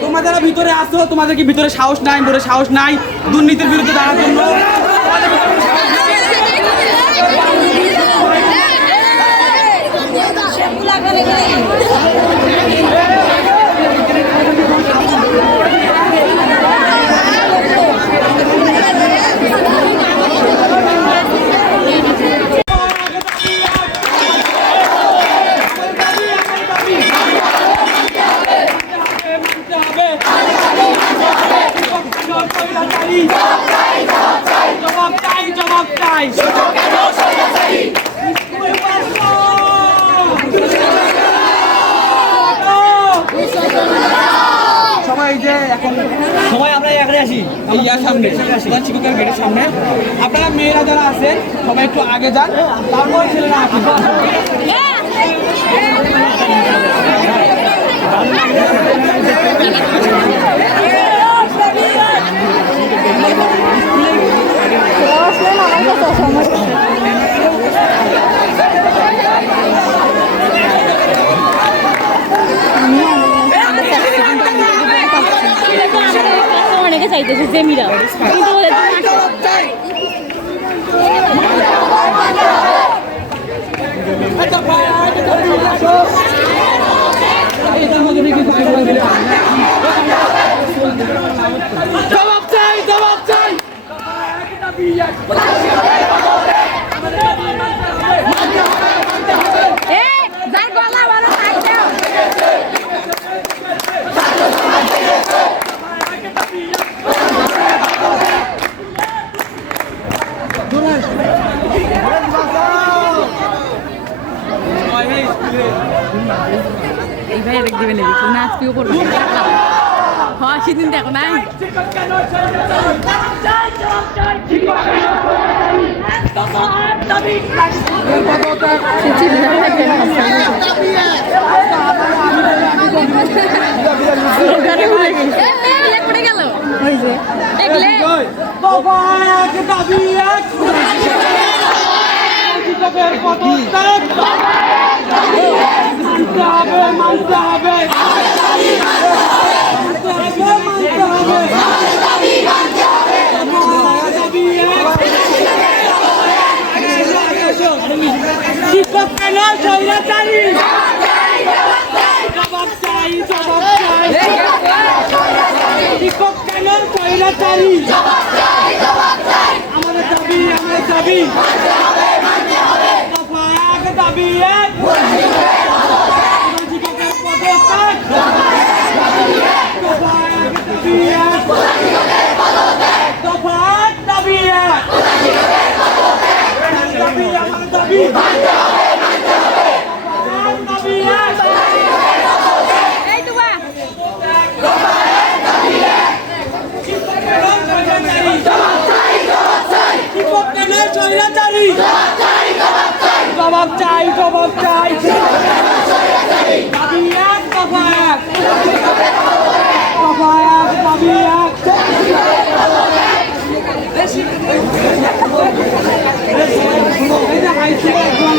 তোমরা যারা ভিতরে আসো তোমাদের কি ভিতরে সাহস নাই, বলে সাহস নাই দুর্নীতির বিরুদ্ধে দাঁড়ানোর জন্য? ইয়ার সামনে প্রধান শিক্ষকের গেটের সামনে। আপনারা মেয়েরা যারা আছেন সবাই একটু আগে যান, তারপর ছেলেরা আসেন। অনেকে চাইতেছে জেমিরা কিন্তু জবাব চাই, জবাব চাই। এই ভাই এক দিবেন নাচ কেউ করবে হ্যাঁ সেদিন দেখো নাই পড়ে গেল দেখলে মানতে হবে। শিক্ষক কেন স্বৈরাচারী? জবাব চাই, জবাব চাই। শিক্ষক কেন স্বৈরাচারী? আমাদের দাবি, আমাদের দাবি। দফা এক, দাবি এক। শিক্ষকের পদত্যাগ। দফা এক, দাবি এক। দফা এক, দাবি এক। দাবি আমাদের দাবি। এই তো বা জবাব চাই, জবাব চাই। দাবি এক, দফা এক। দফা এক, দাবি এক। এই যে হাই স্কুলে একজন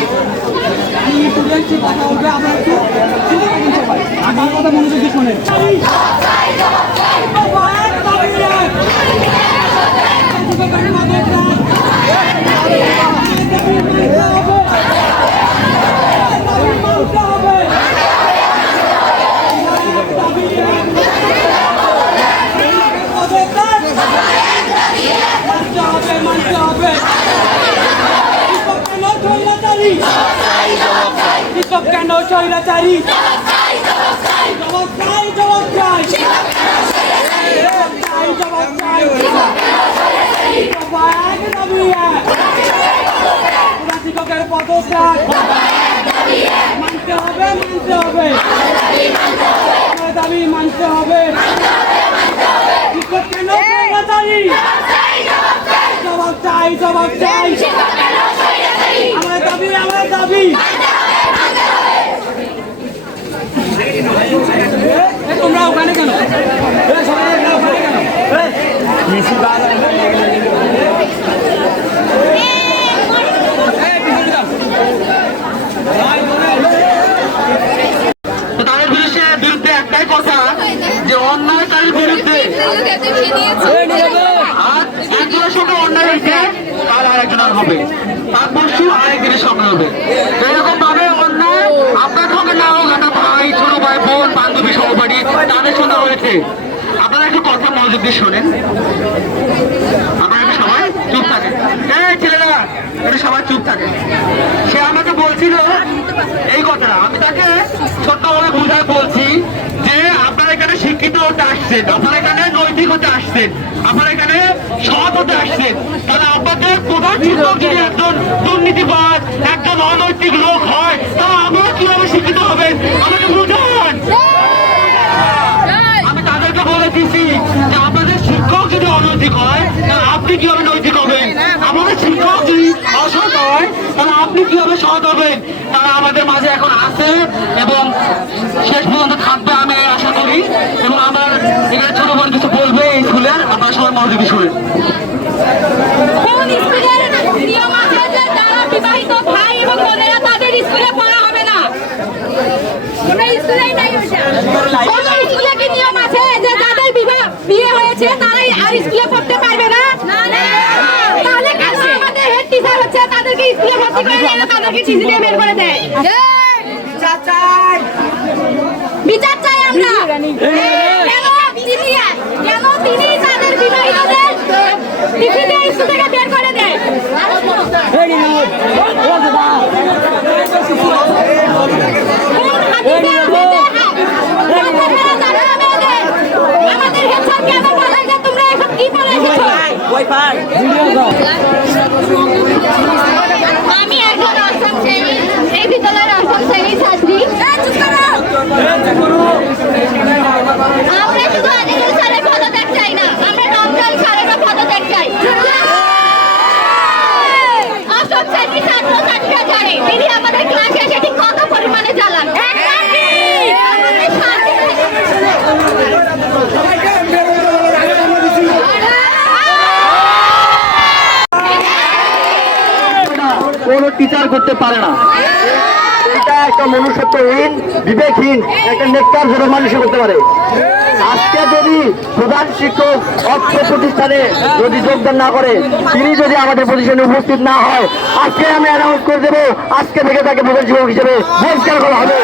স্টুডেন্ট কথা বলবে, আপনারা একটু চিন্তা করুন সবাই। আমার কথা মনোযোগ দিয়ে শোনেন। দফা এক, দাবি এক। শিক্ষক কেন স্বৈরাচারী? জবাব চাই, জবাব চাই। জবাব চাই। দফা এক, দাবি এক। প্রধান শিক্ষকের পদত্যাগ মানতে হবে, মানতে হবে। আমাদের দাবি মানতে হবে। শিক্ষক কেন স্বৈরাচারী? জবাব চাই, জবাব চাই। আমাদের দাবি, আমাদের দাবি। তোমরা ওখানে কেন? ওখানে কেন? তাদের বিরুদ্ধে একটাই কথা, যে অন্যায়কারীর বিরুদ্ধে একজনের সঙ্গে অন্যায় হয়েছে, তার আরেকজনের হবে, তার পরশু আরেকজনের সঙ্গে হবে। এরকম ভাবে অন্যায় আপনার সঙ্গে না হোক, একটা ভাই, ছোট ভাই, বোন, বান্ধবী, সহপাঠী তাদের সঙ্গে হয়েছে। আপনারা একটু কথা মনোযোগ দিয়ে শোনেন। আপনারা একটু সবাই চুপ থাকেন। এই ছেলেরা একটু সবাই চুপ থাকে। সে আমাকে বলছিল এই কথা, আমি তাকে ছোট্টভাবে বুঝায় বলছি যে আপনারা এখানে শিক্ষিত হতে আসছেন, আপনারা এখানে নৈতিক হতে আসছেন, আপনারা এখানে সৎ হতে আসছেন। তাহলে আপনাদের প্রধান শিক্ষক যদি একজন দুর্নীতিবাদ, একজন অনৈতিক লোক হয়, তাহলে আমরা কিভাবে শিক্ষিত হবেন? আমাকে বুঝান। আমি তাদেরকে বলে দিচ্ছি যে আপনাদের শিক্ষক যদি অনৈতিক নৈতিক হয়, তাহলে আপনি কিভাবে নৈতিক হবেন? আমাদের শিক্ষক যদি অসৎ হয়, তাহলে আপনি কিভাবে সৎ হবেন? তারা আমাদের মাঝে এখন আছে এবং শেষ পর্যন্ত থাকবে, আমি আশা করি। এবং আমার এখানে ছোট বোন কিছু বলবে এই স্কুলের, আপনারা সবাই মনোযোগী শুনেন। কোন স্কুলের নিয়ম আছে যে যারা বিবাহিত ভাই এবং বোনেরা তাদের স্কুলে পড়া হবে না? কোন স্কুলেই নাই ওইটা। কোন স্কুলে কি নিয়ম আছে যে যাদের বিয়ে হয়েছে তারাই আর স্কুলে পড়তে পারবে না? তাহলে কেন আমাদের হেড টিচার হচ্ছে তাদেরকে স্কুলে ভর্তি করে দেয় না, তাদেরকে টিসি দিয়ে বের করে দেয়? বিচার চাই আমরা। কেন তিনি তাদের বিবাহিতদের টিসি দিয়ে স্কুল থেকে বের করে দেয়? আমাদের হেডস্যার কেন বলে যে তোমরা এখন কি বলে এসেছো? আমি একজন অষ্টম শ্রেণী, এই বিদ্যালয়ের অষ্টম শ্রেণীর ছাত্রী। আমরা শুধু আজিজুল স্যারের পদত্যাগ চাই না, আমরা রমজান স্যারেরও পদত্যাগ চাই। অষ্টম শ্রেণীর ছাত্রছাত্রীরা জানে তিনি আমাদের ক্লাসে এসে ঠিক কত পরিমাণে জ্বালান। কোনো টিচার করতে পারে না। এটা একটা মনুষ্যত্বহীন, বিবেকহীন, একটা নেককার যেন মানুষ করতে পারে। আজকে যদি প্রধান শিক্ষক অর্থ প্রতিষ্ঠানে যদি যোগদান না করে, তিনি যদি আমাদের প্রতিষ্ঠানে উপস্থিত না হয়, আজকে আমি অ্যানাউন্স করে দেবো, আজকে থেকে তাকে প্রধান শিক্ষক হিসেবে বহিষ্কার করা হবে।